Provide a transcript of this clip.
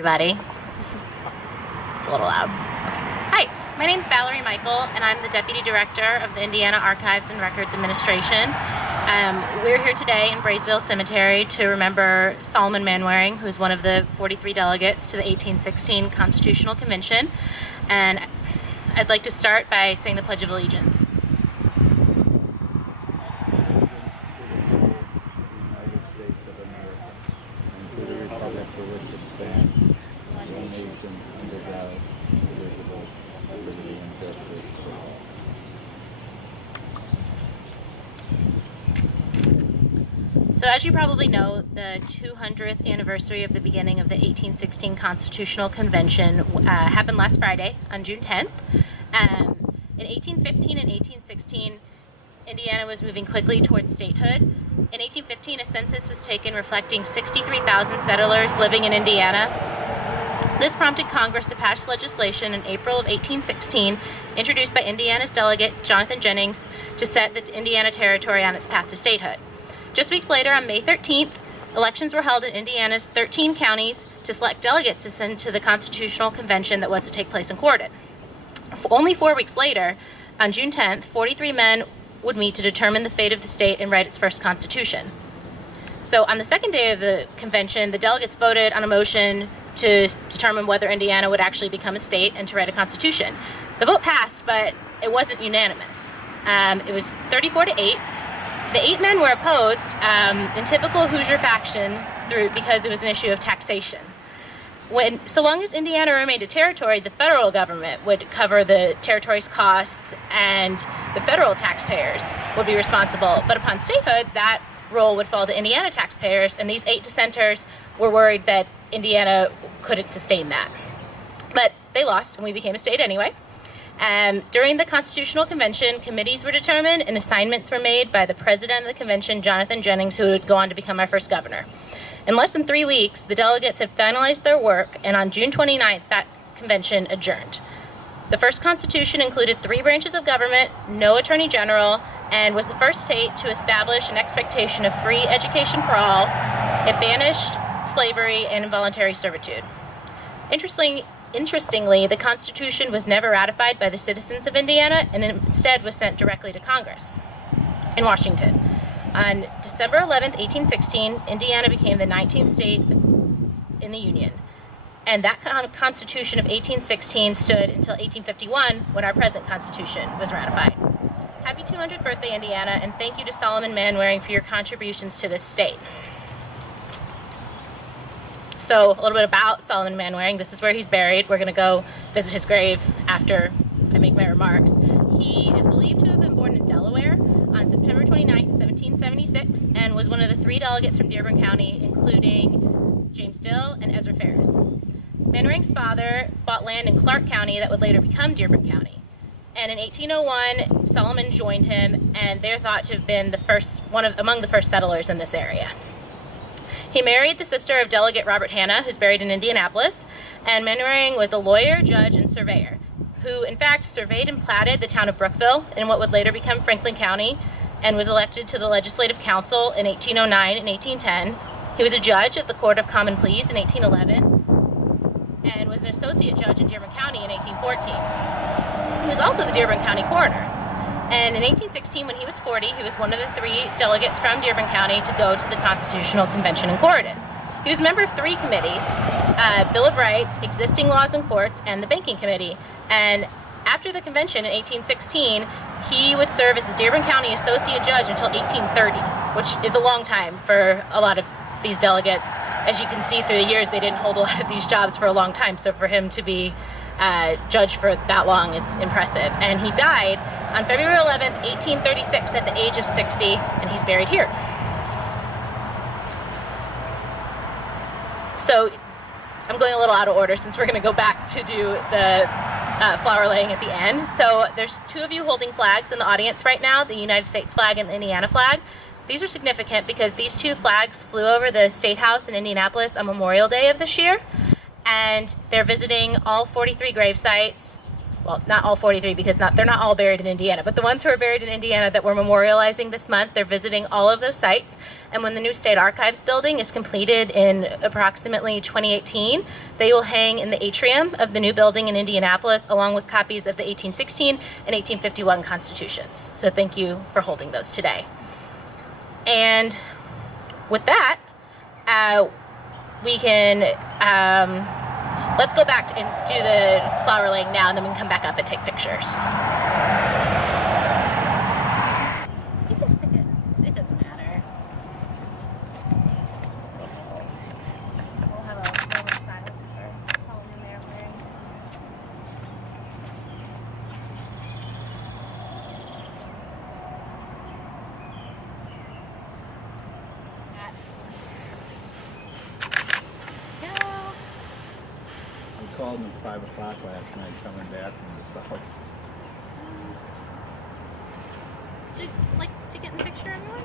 Everybody. It's a little loud. Hi, my name is Valerie Michael, and I'm the Deputy Director of the Indiana Archives and Records Administration. We're here today in Braysville Cemetery to remember Soloman Manwaring, who is one of the 43 delegates to the 1816 Constitutional Convention. And I'd like to start by saying the Pledge of Allegiance. So as you probably know, the 200th anniversary of the beginning of the 1816 Constitutional Convention happened last Friday on June 10th. In 1815 and 1816, Indiana was moving quickly towards statehood. In 1815, a census was taken reflecting 63,000 settlers living in Indiana. This prompted Congress to pass legislation in April of 1816, introduced by Indiana's delegate Jonathan Jennings, to set the Indiana Territory on its path to statehood. Just weeks later, on May 13th, elections were held in Indiana's 13 counties to select delegates to send to the Constitutional Convention that was to take place in Corden. Only 4 weeks later, on June 10th, 43 men would meet to determine the fate of the state and write its first constitution. So on the second day of the convention, the delegates voted on a motion to determine whether Indiana would actually become a state and to write a constitution. The vote passed, but it wasn't unanimous. It was 34-8. The 8 men were opposed in typical Hoosier fashion because it was an issue of taxation. So long as Indiana remained a territory, the federal government would cover the territory's costs and the federal taxpayers would be responsible. But upon statehood, that role would fall to Indiana taxpayers, and these 8 dissenters were worried that Indiana couldn't sustain that. But they lost, and we became a state anyway. During the Constitutional Convention, committees were determined and assignments were made by the president of the convention, Jonathan Jennings, who would go on to become our first governor. In less than 3 weeks, the delegates had finalized their work, and on June 29th, that convention adjourned. The first constitution included 3 branches of government, no attorney general, and was the first state to establish an expectation of free education for all. It banished slavery and involuntary servitude. Interestingly, the Constitution was never ratified by the citizens of Indiana and instead was sent directly to Congress in Washington. On December 11th, 1816, Indiana became the 19th state in the Union. And that Constitution of 1816 stood until 1851 when our present Constitution was ratified. Happy 200th birthday, Indiana, and thank you to Soloman Manwaring for your contributions to this state. So a little bit about Soloman Manwaring. This is where he's buried. We're going to go visit his grave after I make my remarks. He is believed to have been born in Delaware on September 29, 1776, and was one of the 3 delegates from Dearborn County, including James Dill and Ezra Ferris. Manwaring's father bought land in Clark County that would later become Dearborn County. And in 1801, Soloman joined him, and they're thought to have been among the first settlers in this area. He married the sister of Delegate Robert Hanna, who's buried in Indianapolis, and Manwaring was a lawyer, judge, and surveyor, who in fact surveyed and platted the town of Brookville in what would later become Franklin County, and was elected to the Legislative Council in 1809 and 1810. He was a judge at the Court of Common Pleas in 1811, and was an associate judge in Dearborn County in 1814. He was also the Dearborn County coroner. And in 1816, when he was 40, he was one of the 3 delegates from Dearborn County to go to the Constitutional Convention in Corden. He was a member of 3 committees, Bill of Rights, Existing Laws and Courts, and the Banking Committee. And after the convention in 1816, he would serve as the Dearborn County Associate Judge until 1830, which is a long time for a lot of these delegates. As you can see through the years, they didn't hold a lot of these jobs for a long time, so for him to be judge for that long is impressive. And he died on February 11th, 1836 at the age of 60, and he's buried here. So I'm going a little out of order since we're going to go back to do the flower laying at the end. So there's 2 of you holding flags in the audience right now, the United States flag and the Indiana flag. These are significant because these 2 flags flew over the State House in Indianapolis on Memorial Day of this year, and they're visiting all 43 grave sites well, not all 43 because they're not all buried in Indiana, but the ones who are buried in Indiana that we're memorializing this month, they're visiting all of those sites. And when the new State Archives building is completed in approximately 2018, they will hang in the atrium of the new building in Indianapolis, along with copies of the 1816 and 1851 constitutions. So thank you for holding those today. And with that, we can, let's go back and do the flower laying now, and then we can come back up and take pictures. You can stick it doesn't matter. We'll have a moment of silence for Soloman Manwaring. I called him at 5 o'clock last night coming back from the south. Would you like to get in the picture, everyone?